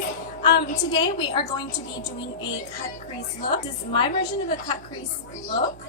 guys, today we are going to be doing a cut crease look. This is my version of a cut crease look.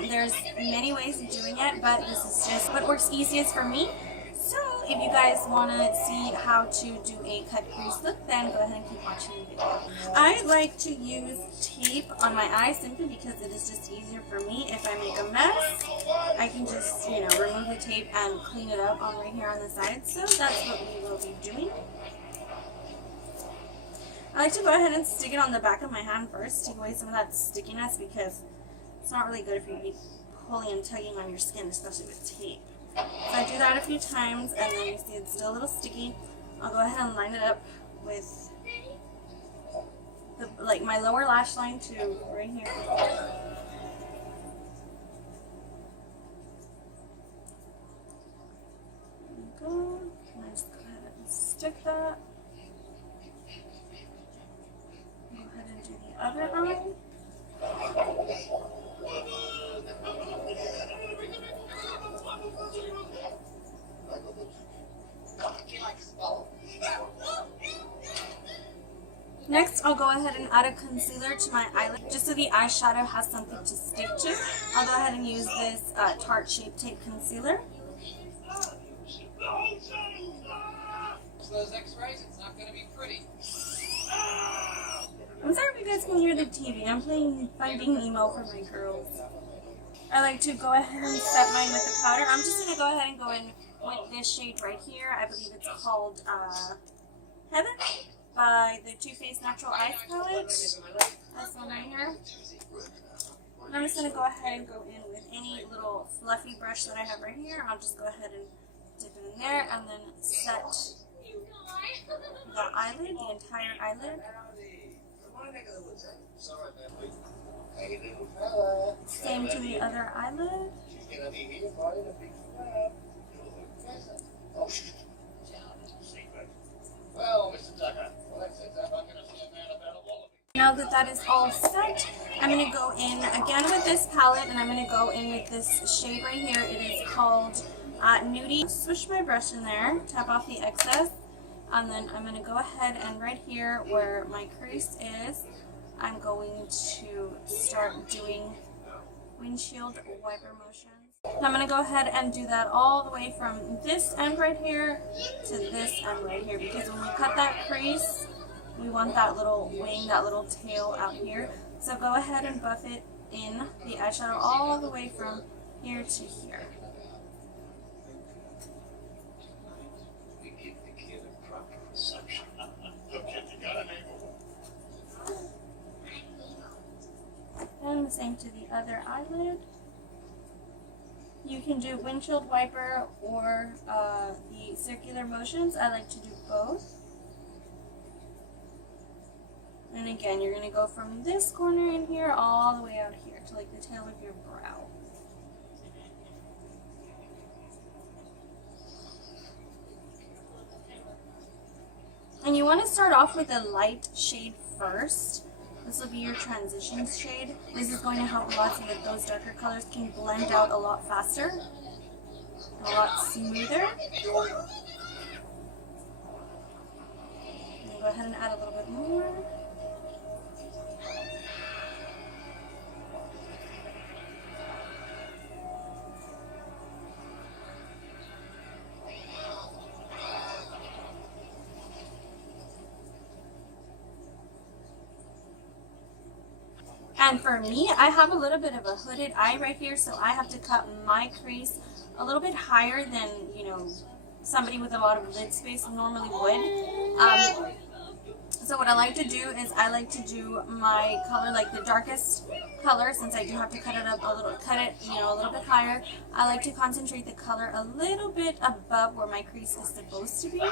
There's many ways of doing it, but this is just what works easiest for me. So if you guys want to see how to do a cut crease look, then go ahead and keep watching the video. I like to use tape on my eyes simply because it is just easier for me. If I make a mess, I can just, remove the tape and clean it up on right here on the side. So that's what we will be doing. I like to go ahead and stick it on the back of my hand first, take away some of that stickiness because it's not really good if you're pulling and tugging on your skin, especially with tape. So I do that a few times, and then you see it's still a little sticky. I'll go ahead and line it up with my lower lash line to right here. There we go. And I just go ahead and stick that. Go ahead and do the other eye. Next, I'll go ahead and add a concealer to my eyelid, just so the eyeshadow has something to stick to. I'll go ahead and use this Tarte Shape Tape Concealer. Those X-rays, it's not going to be pretty. I'm sorry if you guys can hear the TV. I'm playing Finding Nemo for my girls. I like to go ahead and set mine with the powder. I'm just going to go ahead and go in with this shade right here. I believe it's called Heaven by the Too Faced Natural Ice palette. This one right here. And I'm just going to go ahead and go in with any little fluffy brush that I have right here. I'll just go ahead and dip it in there and then set the eyelid, the entire eyelid. Same to the other eyelid. Now that that is all set, I'm going to go in again with this palette, and I'm going to go in with this shade right here. It is called Nudie. Swish my brush in there, tap off the excess, and then I'm going to go ahead and right here where my crease is, I'm going to start doing windshield wiper motions. And I'm going to go ahead and do that all the way from this end right here to this end right here, because when we cut that crease, we want that little wing, that little tail out here. So go ahead and buff it in the eyeshadow all the way from here to here. And the same to the other eyelid. You can do windshield wiper or the circular motions. I like to do both. And again, you're going to go from this corner in here all the way out here to like the tail of your brow. And you want to start off with a light shade first. This will be your transition shade. This is going to help a lot so that those darker colors can blend out a lot faster, a lot smoother. And go ahead and add a little bit more. And for me, I have a little bit of a hooded eye right here, so I have to cut my crease a little bit higher than, somebody with a lot of lid space normally would. So what I like to do is I like to do my color, like the darkest color, since I do have to cut it up a little, a little bit higher. I like to concentrate the color a little bit above where my crease is supposed to be.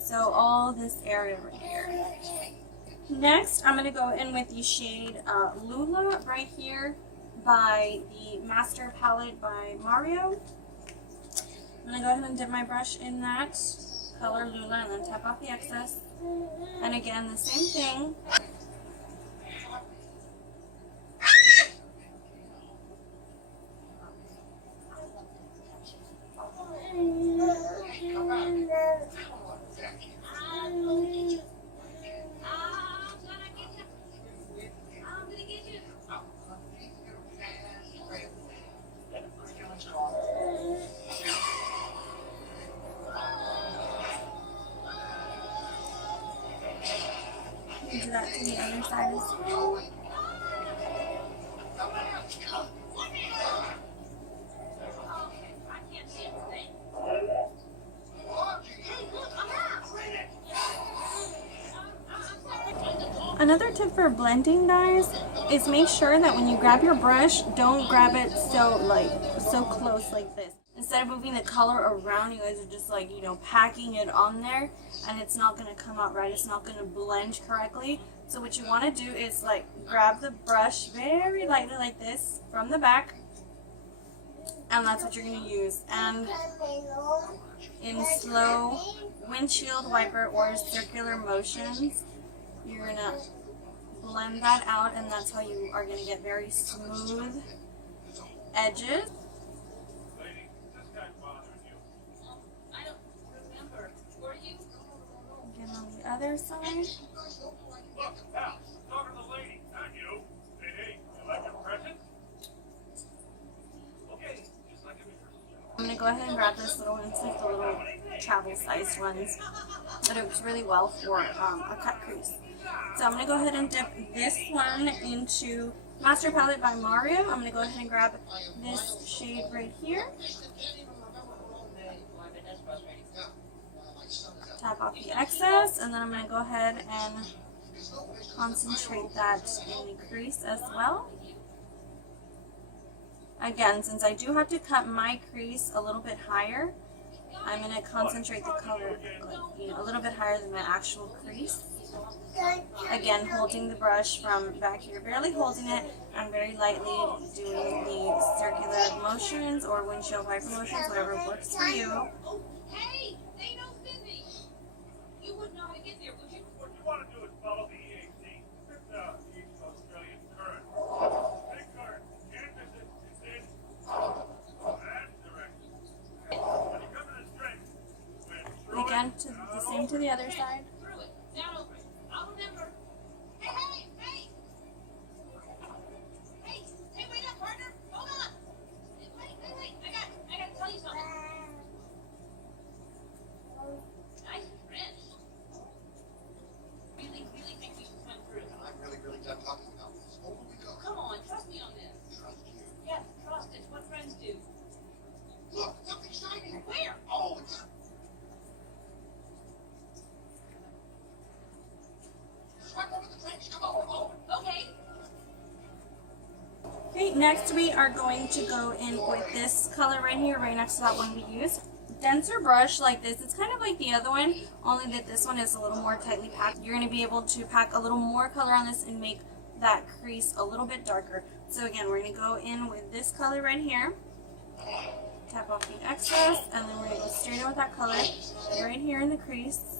So all this area right here. Next, I'm going to go in with the shade Lula right here by the Master Palette by Mario. I'm going to go ahead and dip my brush in that color Lula and then tap off the excess. And again, the same thing. You do that to the other side as well. Another tip for blending, guys, is make sure that when you grab your brush, don't grab it so close like this. Instead of moving the color around, you guys are just like, you know, packing it on there, and it's not going to come out right. It's not going to blend correctly. So what you want to do is like grab the brush very lightly like this from the back, and that's what you're going to use. And in slow windshield wiper or circular motions, you're going to blend that out, and that's how you are going to get very smooth edges. Again on the other side. I'm going to go ahead and grab this little one. It's like the little travel size ones, but it works really well for a cut crease. So I'm going to go ahead and dip this one into Master Palette by Mario. I'm going to go ahead and grab this shade right here. Tap off the excess, and then I'm going to go ahead and concentrate that in the crease as well. Again, since I do have to cut my crease a little bit higher, I'm going to concentrate the color a little bit higher than my actual crease. Again, holding the brush from back here, barely holding it, and very lightly doing the circular motions or windshield wiper motions, whatever works for you. Hey, they don't fit me. You wouldn't know how to get there, would you? What you want to do is follow the EAC. It's the East Australian current. Big current. Can't miss it. It's in. That's direction. When you come to the strength, Again, the same to the other side. Through it. Down over it. I'll remember. Hey! Hey, wait up, partner. Hold on. Wait. I gotta tell you something. Nice French. Really think we should come through. I'm really done talking about this. Over we go. Come on, trust me on this. Trust you. Yes, trust. It's what friends do. Look, something shining. Where? Oh, it's... Swipe over the fence. Come on. Okay. Okay, next we are going to go in with this color right here, right next to that one we used. Denser brush like this. It's kind of like the other one, only that this one is a little more tightly packed. You're going to be able to pack a little more color on this and make that crease a little bit darker. So again, we're going to go in with this color right here. Tap off the excess, and then we're going to go straight in with that color right here in the crease.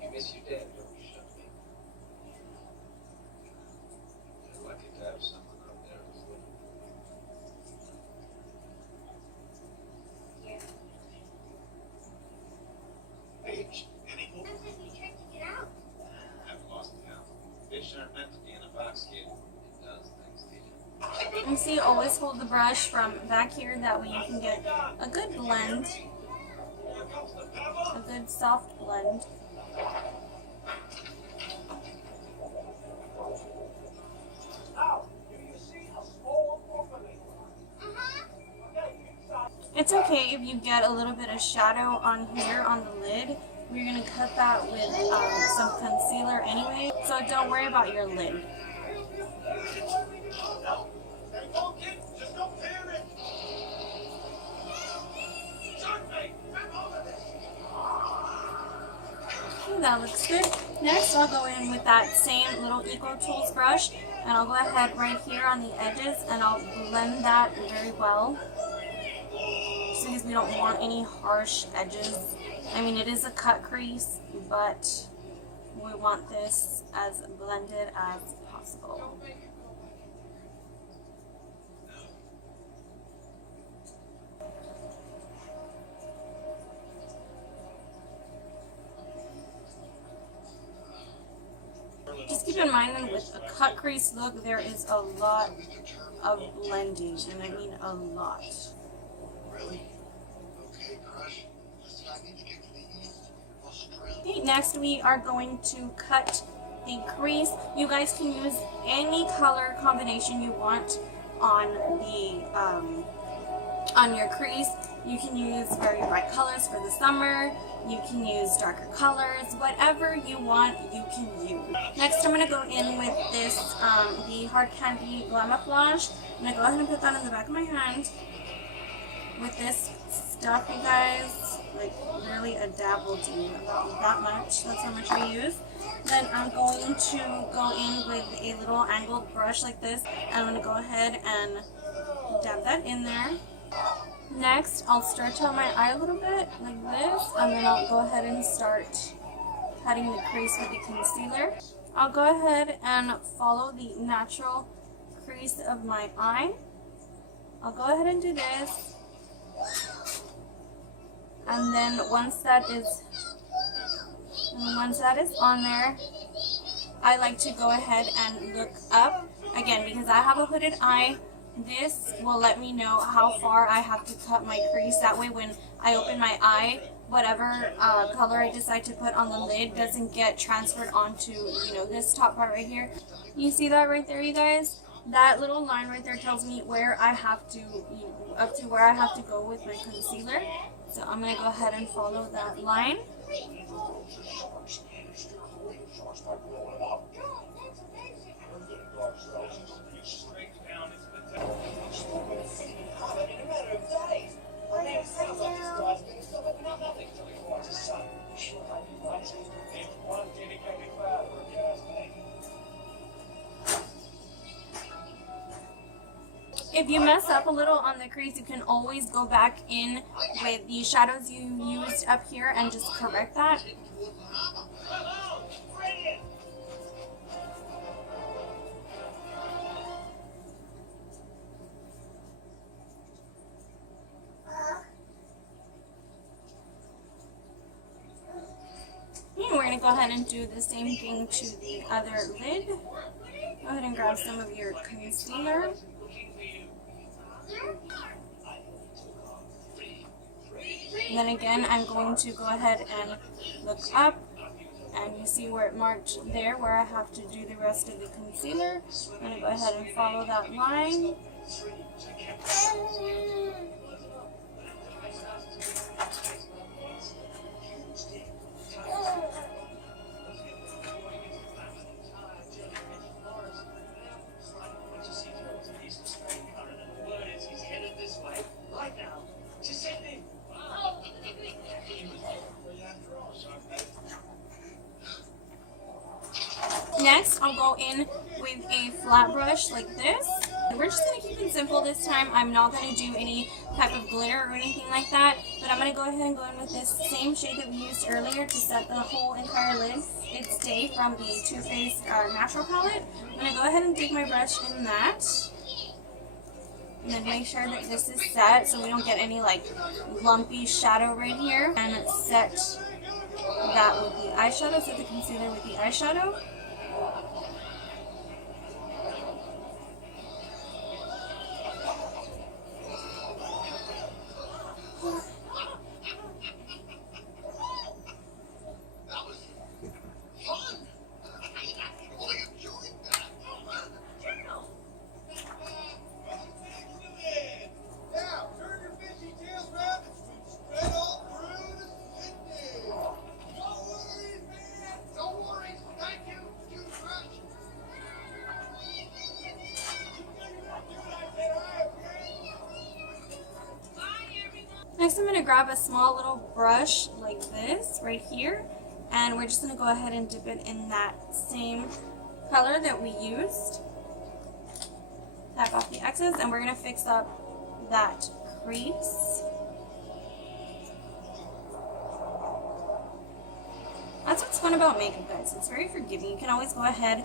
You miss your dad, don't you, Shelby? You're lucky to have someone out there who's living. Paige, any more? I've lost count. Fish aren't meant to be in a box, kid. It does things to you. And see, always hold the brush from back here, that way you can get a good blend, a good soft blend. It's okay if you get a little bit of shadow on here on the lid. We're going to cut that with some concealer anyway, so don't worry about your lid. Okay, that looks good. Next, I'll go in with that same little Eco Tools brush, and I'll go ahead right here on the edges, and I'll blend that very well. So because we don't want any harsh edges. I mean, it is a cut crease, but we want this as blended as possible. Just keep in mind that with a cut crease look, there is a lot of blending, and I mean a lot. Really? Okay, Crush. Listen, I need to get to the East. Australia. Okay, next we are going to cut the crease. You guys can use any color combination you want on the on your crease. You can use very bright colors for the summer. You can use darker colors, whatever you want, you can use. Next, I'm going to go in with this, the Hard Candy Glamouflage. I'm going to go ahead and put that in the back of my hand. With this stuff, you guys, like really a dab will do about that much. That's how much I use. Then I'm going to go in with a little angled brush like this, and I'm going to go ahead and dab that in there. Next, I'll stretch out my eye a little bit like this, and then I'll go ahead and start cutting the crease with the concealer. I'll go ahead and follow the natural crease of my eye. I'll go ahead and do this, and then once that is on there, I like to go ahead and look up again because I have a hooded eye. This will let me know how far I have to cut my crease. That way when I open my eye, whatever color I decide to put on the lid doesn't get transferred onto, you know, this top part right here. You see that right there, you guys? That little line right there tells me where I have to, you know, up to where I have to go with my concealer. So I'm going to go ahead and follow that line. If you mess up a little on the crease, you can always go back in with the shadows you used up here and just correct that. And we're going to go ahead and do the same thing to the other lid. Go ahead and grab some of your concealer. And then again, I'm going to go ahead and look up, and you see where it marked there where I have to do the rest of the concealer. I'm going to go ahead and follow that line. Next, I'll go in with a flat brush like this. We're just going to keep it simple this time. I'm not going to do any type of glitter or anything like that, but I'm going to go ahead and go in with this same shade that we used earlier to set the whole entire lid. It's Day from the Too Faced Natural palette. I'm going to go ahead and dig my brush in that. And then make sure that this is set so we don't get any like lumpy shadow right here. And set that with the eyeshadow, set the concealer with the eyeshadow. Next, I'm going to grab a small little brush like this right here, and we're just going to go ahead and dip it in that same color that we used. Tap off the excess, and we're going to fix up that crease. that's what's fun about makeup, guys. It's very forgiving. You can always go ahead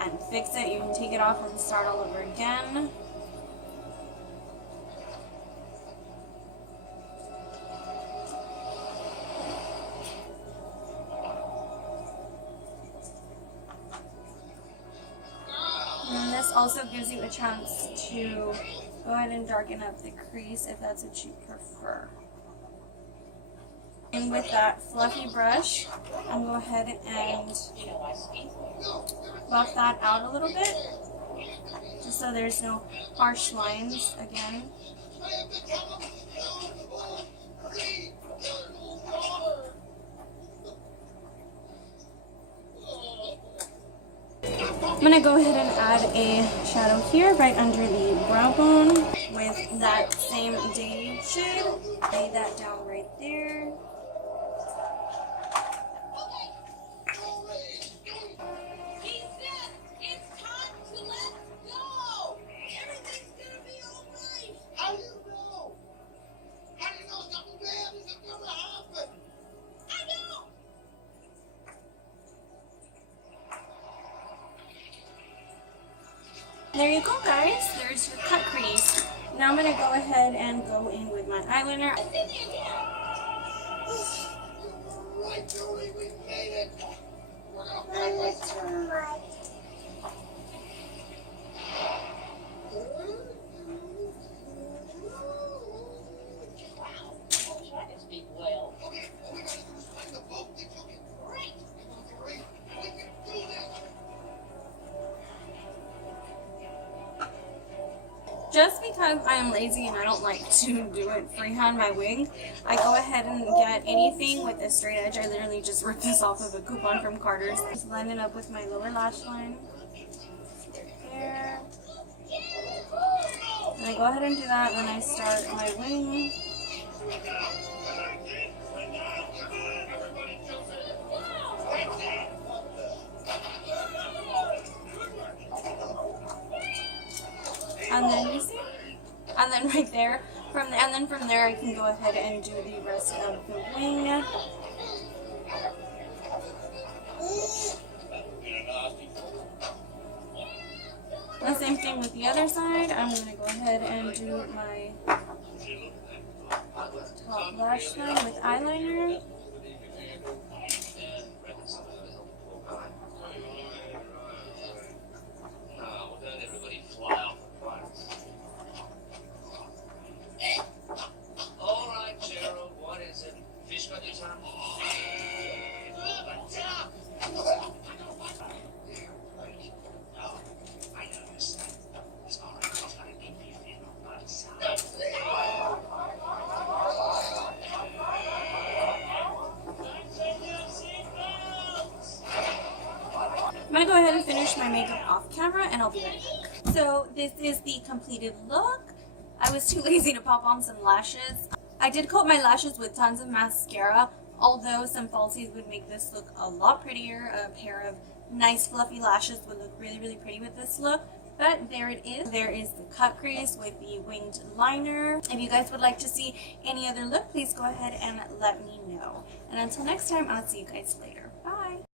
and fix it. You can take it off and start all over again. And this also gives you a chance to go ahead and darken up the crease if that's what you prefer. And with that fluffy brush, I'm going to go ahead and buff that out a little bit, just so there's no harsh lines again. I'm going to go ahead and add a shadow here right under the brow bone with that same day shade. Lay that down right there. He said it's time to let go. Everything's gonna be alright. How do you know? How do you know something bad isn't gonna happen? I know. There you go, guys. There's your cut crease. Now I'm going to go ahead and go in with my eyeliner. Right, Julie, we made it. We're gonna finish. Wow. That is big whale. Okay, all we gotta do is find the boat they took it. Great. Come on, Tori. We can do this. Just because I'm lazy and I don't like to do it freehand my wing, I go ahead and get anything with a straight edge. I literally just rip this off of a coupon from Carter's. Just line it up with my lower lash line. There. And I go ahead and do that when I start my wing. And then you see, and then right there, and then from there I can go ahead and do the rest of the wing. The same thing with the other side. I'm gonna go ahead and do my top lash line with eyeliner. I'm gonna go ahead and finish my makeup off camera and I'll be right back. So this is the completed look. I was too lazy to pop on some lashes. I did coat my lashes with tons of mascara, although some falsies would make this look a lot prettier. A pair of nice fluffy lashes would look really, really pretty with this look. But there it is. There is the cut crease with the winged liner. If you guys would like to see any other look, please go ahead and let me know. And until next time, I'll see you guys later.